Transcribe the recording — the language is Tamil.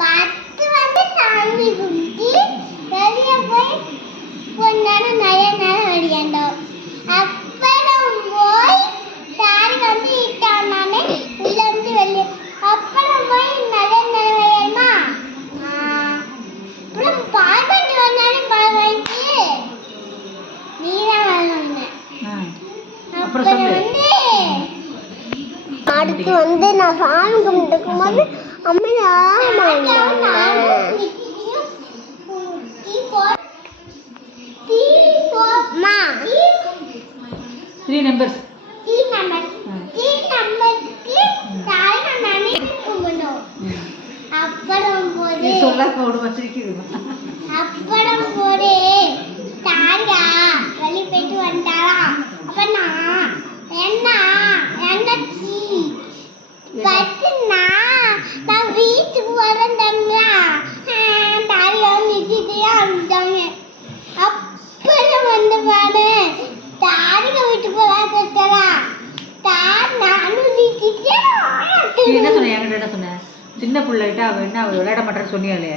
பத்து வந்து சாமி கும்பிட்டு வெளியே போய் கொஞ்ச நேரம் நிறைய நேரம் விளையாண்டோம். அப்புறம் போய் சாரி வந்து இட்டானே உள்ள இருந்து வெளியே அப்புறம் போய் நிறைய நேரம் விளையாடுமா. அப்புறம் பால் பண்ணி வந்தாலும் பால் வாங்கிட்டு நீதான் வரணும். அப்புறம் வந்து அடுத்து வந்து நான் சாமி கும்பிட்டு இருக்கும்போது அம்மையா அப்புறம் போது தாரியா வெளியே போயிட்டு வந்துட்டாரா. அப்ப நான் நான் வீட்டுக்கு வரேன்டாங்க. தாரியா நிறுத்திட்டே அனுப்பிட்டாங்க. அப்புறம் வந்து பாரு தாரியா வீட்டுக்கு போறா நானும் நிறுத்திட்டே என்ன சொன்ன? என்கிட்ட என்ன சொன்ன? சின்ன பிள்ளைகிட்ட அவ என்ன விளையாட மாட்டேன்னு சொன்னியாலே.